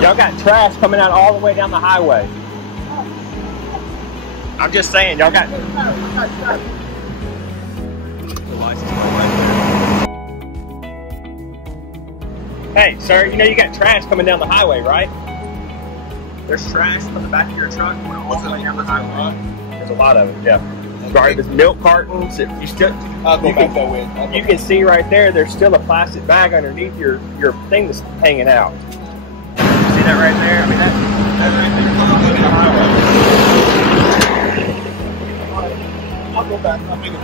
Y'all got trash coming out all the way down the highway. I'm just saying, y'all got... Hey, sir, you know you got trash coming down the highway, right? There's trash from the back of your truck going all the way down the highway. There's a lot of it, yeah. There's milk cartons. If you still, I'll go back that way. You can see right there, there's still a plastic bag underneath your thing that's hanging out. See that right there? I mean, that's right there. I'll go back. I'll make it.